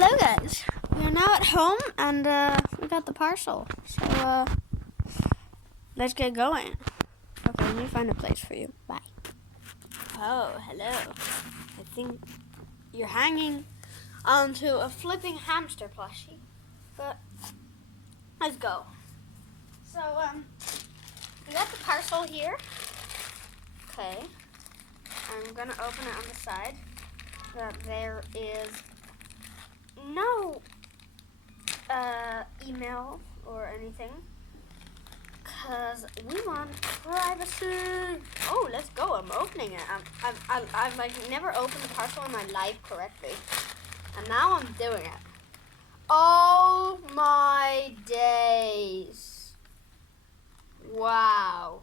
hello guys. We are now at home and we got the parcel. So let's get going. Okay, let me find a place for you. Bye. Oh, hello. I think you're hanging onto a flipping hamster plushie. But let's go. So we got the parcel here. Okay. I'm gonna open it on the side. There is no email or anything, cause we want privacy. Oh, let's go! I'm opening it. I've like never opened a parcel in my life correctly, and now I'm doing it. Oh my days! Wow!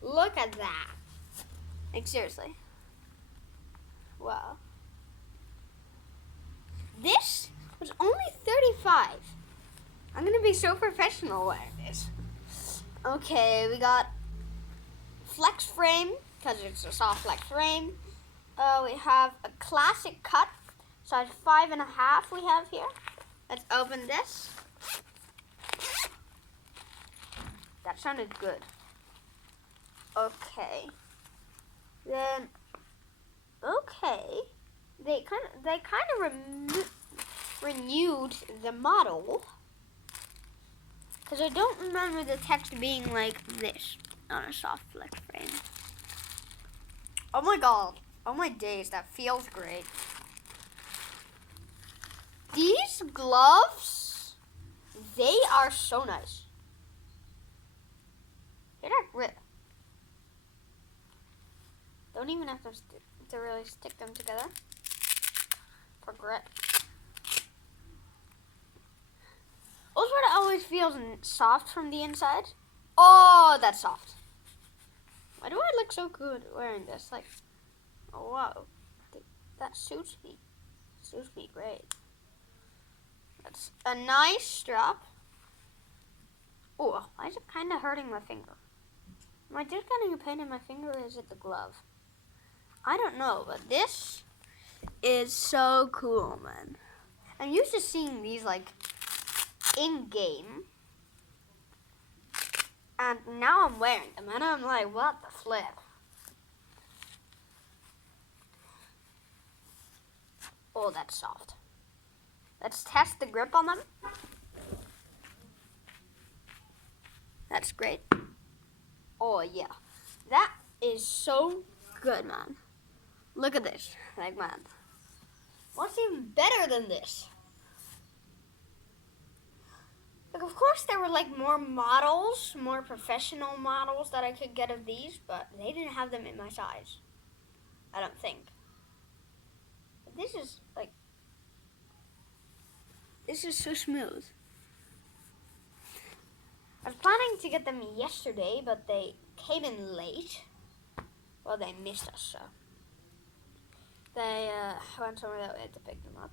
Look at that! Like seriously. Wow. This was only $35. I'm gonna be so professional wearing this. Okay, we got flex frame, because it's a soft flex frame. We have a classic cut, size 5.5 we have here. Let's open this. That sounded good. Okay. Then, okay. They kind of renewed the model, because I don't remember the text being like this on a soft flex frame. Oh my god! Oh my days! That feels great. These gloves, they are so nice. They're not grip. Don't even have to really stick them together. For grip. Uhlsport always feels soft from the inside. Oh, that's soft. Why do I look so good wearing this? Like, oh wow, that suits me. Suits me great. That's a nice strap. Oh, why is it kind of hurting my finger? Am I just getting a pain in my finger, or is it the glove? I don't know, but this is so cool, man. I'm used to seeing these like in-game, and now I'm wearing them, and I'm like, what the flip? Oh, that's soft. Let's test the grip on them. That's great. Oh yeah, that is so good, man. Look at this, like man. What's even better than this? Like, of course, there were like more models, more professional models that I could get of these, but they didn't have them in my size. I don't think. But this is like, this is so smooth. I was planning to get them yesterday, but they came in late. Well, they missed us, so. They went somewhere that we had to pick them up.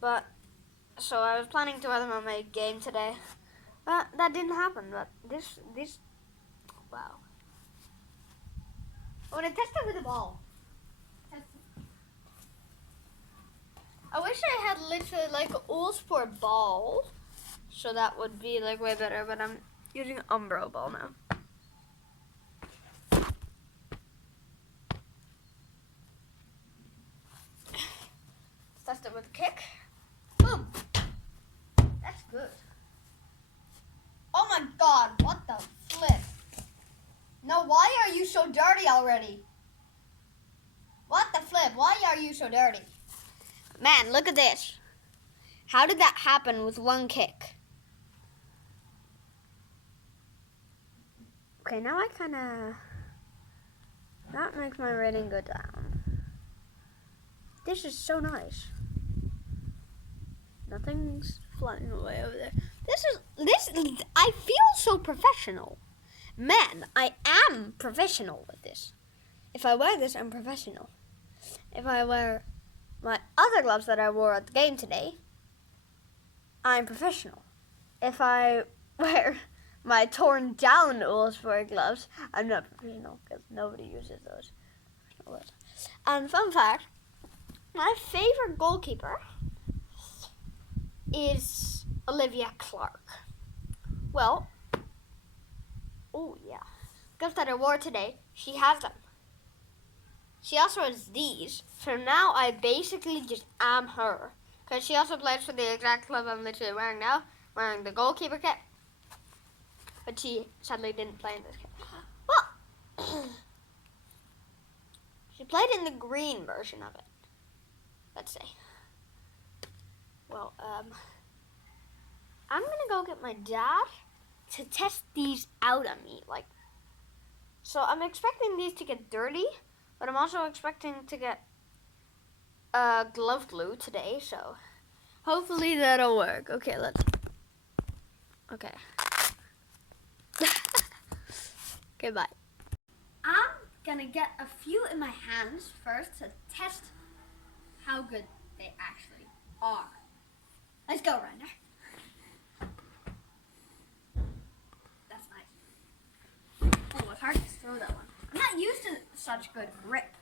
But, so I was planning to wear them on my game today. But that didn't happen. But this, wow. I want to test it with a ball. I wish I had literally like an Uhlsport ball. So that would be like way better. But I'm using an Umbro ball now. Test it with a kick. Boom. That's good. Oh my god, what the flip? No, why are you so dirty already? What the flip? Why are you so dirty? Man, look at this. How did that happen with one kick? Okay, now I that makes my rating go down. This is so nice. Nothing's flying away over there. I feel so professional. Man, I am professional with this. If I wear this, I'm professional. If I wear my other gloves that I wore at the game today, I'm professional. If I wear my torn down Uhlsport gloves, I'm not professional because nobody uses those. And fun fact, My favorite goalkeeper is Olivia Clark. Well, oh yeah, got that award today. She has them. She also has these. So now I basically just am her. Because she also plays for the exact club I'm literally wearing now. Wearing the goalkeeper kit. But she sadly didn't play in this kit. Well, she played in the green version of it. Let's say. Well, I'm gonna go get my dad to test these out on me. So I'm expecting these to get dirty, but I'm also expecting to get glove glue today. So hopefully that'll work. Okay, let's. Okay. Okay, bye. I'm gonna get a few in my hands first to test how good they actually are. Let's go, Ryder. That's nice. Oh, it's hard to throw that one. I'm not used to such good grip.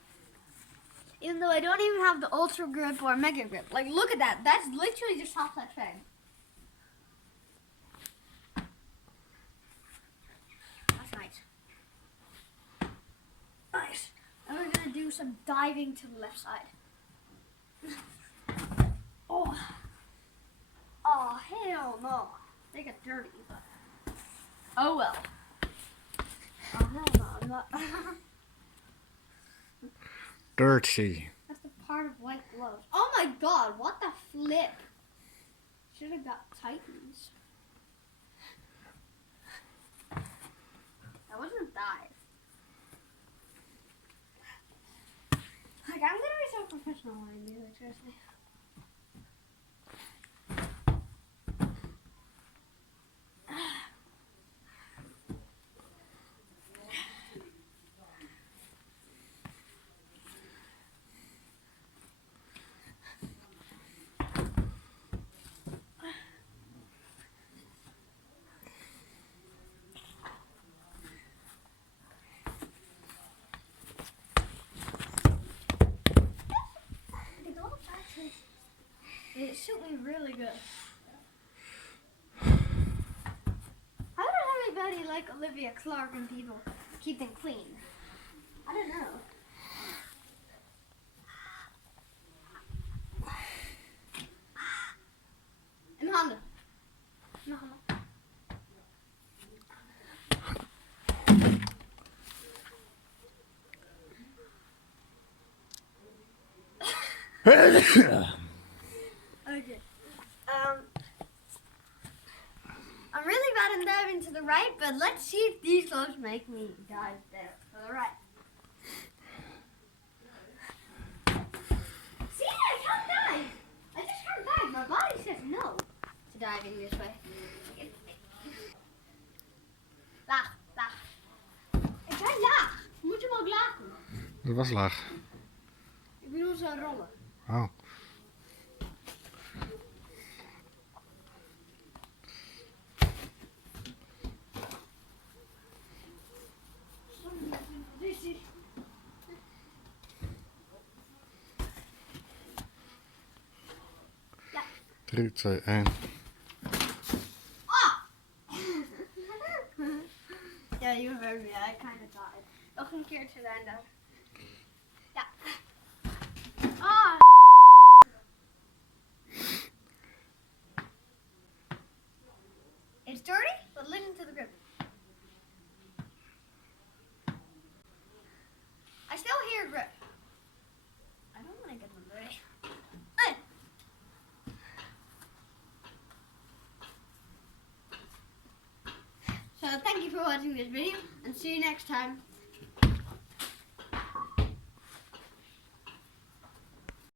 Even though I don't even have the ultra grip or mega grip. Like, look at that. That's literally just off that thread. That's nice. Nice. And we're gonna do some diving to the left side. Oh. Oh, hell no. They get dirty, but oh well. Oh, hell no. I'm not. Dirty. That's the part of white gloves. Oh my god, what the flip? Should have got Titans. That wasn't a dive. Like, I'm gonna be so professional when I do it, trust me. It suit me really good. How does everybody like Olivia Clark and people keep them clean? I don't know. And Honda. No, Honda. Okay. I'm really bad in diving to the right, but let's see if these gloves make me dive there to the right. See, I can't dive. I just can't dive. My body says no to diving this way. Laag, laag. Ik zei laag. Je moet hem ook laag doen. Dat was laag. Ik bedoel zo rollen. Oh. Ja. 3, 2, 1. Ah! Yeah, you heard me. I kind of died. Nog een keertje einde. Ja. Ah! It's dirty, but listen to the grip. I still hear grip. I don't want to get them dirty. So thank you for watching this video, and see you next time.